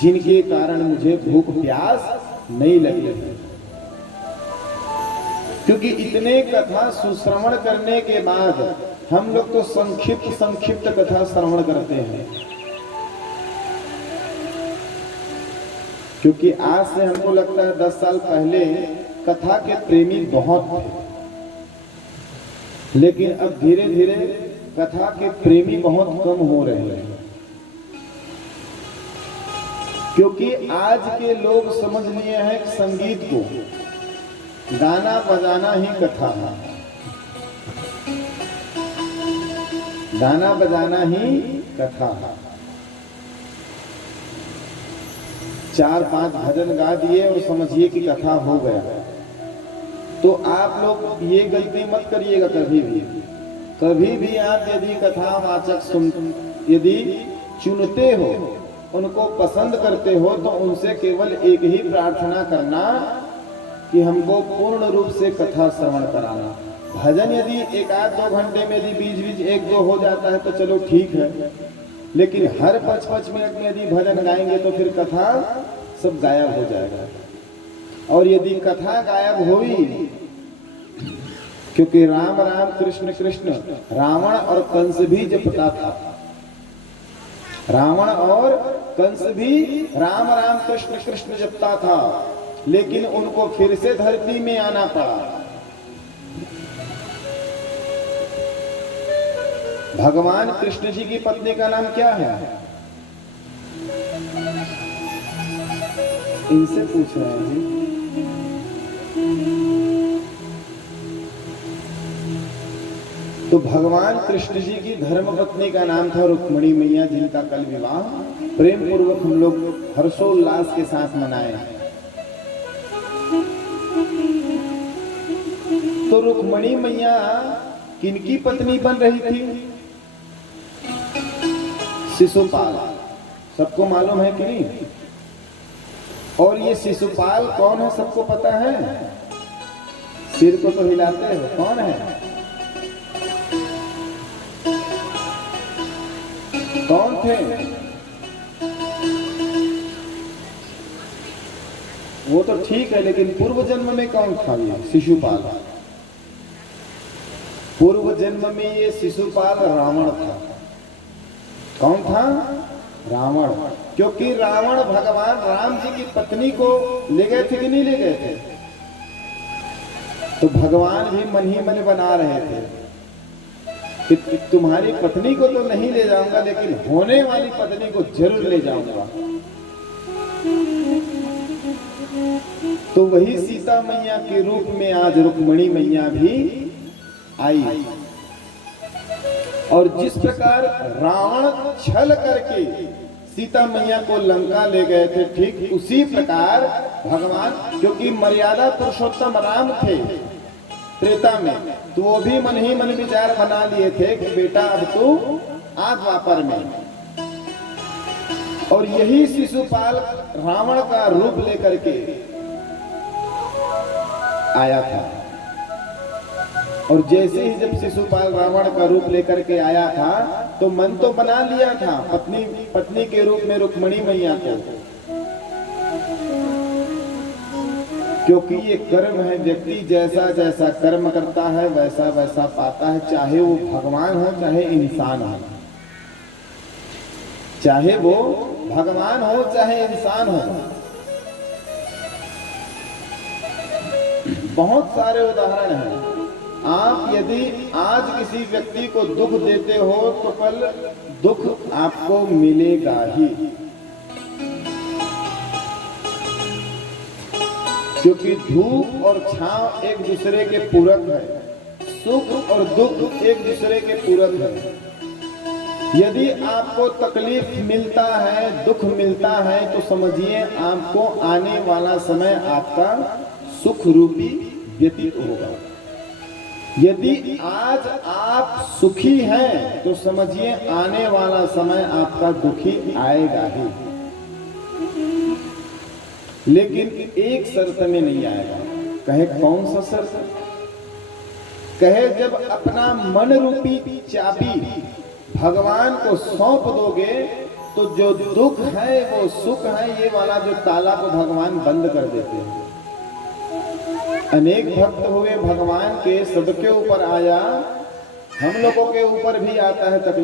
जिनके कारण मुझे भूख प्यास नहीं लगी। क्योंकि इतने कथा सुश्रवण करने के बाद हम लोग तो संक्षिप्त कथा श्रवण करते हैं, क्योंकि आज से हमको लगता है 10 साल पहले कथा के प्रेमी बहुत थे, लेकिन अब धीरे धीरे कथा के प्रेमी बहुत कम हो रहे हैं। क्योंकि आज के लोग समझ लिए हैं कि संगीत को गाना बजाना ही कथा है, गाना बजाना ही कथा है। 4-5 भजन गा दिए और समझिए कि कथा हो गया। तो आप लोग ये गलती मत करिएगा कभी भी आप यदि कथावाचक यदि चुनते हो, उनको पसंद करते हो, तो उनसे केवल एक ही प्रार्थना करना कि हमको पूर्ण रूप से कथा श्रवण कराना। भजन यदि 1-2 घंटे में यदि बीच 1-2 हो जाता है तो चलो ठीक है, लेकिन हर 5-5 मिनट में यदि भजन गाएंगे तो फिर कथा सब गायब हो जाएगा। और यदि कथा गायब हुई, क्योंकि राम राम कृष्ण कृष्ण रावण और कंस भी जपता था, रावण और कंस भी राम राम कृष्ण कृष्ण जपता था, लेकिन उनको फिर से धरती में आना पड़ा। भगवान कृष्ण जी की पत्नी का नाम क्या है? इनसे पूछ रहे हैं जी। तो भगवान कृष्ण जी की धर्म पत्नी का नाम था रुक्मिणी मैया, जिनका कल विवाह प्रेम पूर्वक हम लोग हर्षोल्लास के साथ मनाए। तो रुक्मिणी मैया किनकी पत्नी बन रही थी? शिशुपाल। सबको मालूम है कि नहीं? और ये शिशुपाल कौन है सबको पता है? सिर को तो हिलाते हो, कौन है? कौन थे? वो तो ठीक है, लेकिन पूर्व जन्म में कौन था ये शिशुपाल? पूर्व जन्म में ये शिशुपाल रावण था। कौन था? रावण। क्योंकि रावण भगवान राम जी की पत्नी को ले गए थे कि नहीं ले गए थे? तो भगवान भी मन ही मन बना रहे थे कि तुम्हारी पत्नी को तो नहीं ले जाऊंगा, लेकिन होने वाली पत्नी को जरूर ले जाऊंगा। तो वही सीता मैया के रूप में आज रुक्मिणी मैया भी आई। और जिस प्रकार रावण छल करके सीता मैया को लंका ले गए थे, ठीक उसी प्रकार भगवान, क्योंकि मर्यादा पुरुषोत्तम राम थे त्रेता में, तो वो भी मन ही मन विचार बना लिए थे कि बेटा अब तू आ द्वापर में। और यही शिशुपाल रावण का रूप लेकर के आया था। और जैसे ही जब शिशुपाल रावण का रूप लेकर के आया था, तो मन तो बना लिया था पत्नी के रूप में रुक्मिणी मैया को, क्योंकि ये कर्म है। व्यक्ति जैसा जैसा कर्म करता है वैसा वैसा पाता है, चाहे वो भगवान हो चाहे इंसान हो, चाहे वो भगवान हो चाहे इंसान हो। बहुत सारे उदाहरण हैं। आप यदि आज किसी व्यक्ति को दुख देते हो तो कल दुख आपको मिलेगा ही, क्योंकि धूप और छांव एक दूसरे के पूरक है, सुख और दुख एक दूसरे के पूरक है। यदि आपको तकलीफ मिलता है, दुख मिलता है, तो समझिए आपको आने वाला समय आपका सुख रूपी व्यतीत होगा। यदि आज आप सुखी हैं तो समझिए आने वाला समय आपका दुखी आएगा ही, लेकिन एक शर्त में नहीं आएगा। कहे कौन सा शर्त? कहे जब अपना मन रूपी चाबी भगवान को सौंप दोगे तो जो दुख है वो सुख है, ये वाला जो ताला को भगवान बंद कर देते हैं। अनेक भक्त हुए भगवान के, सबके ऊपर आया, हम लोगों के ऊपर भी आता है तकलीफ।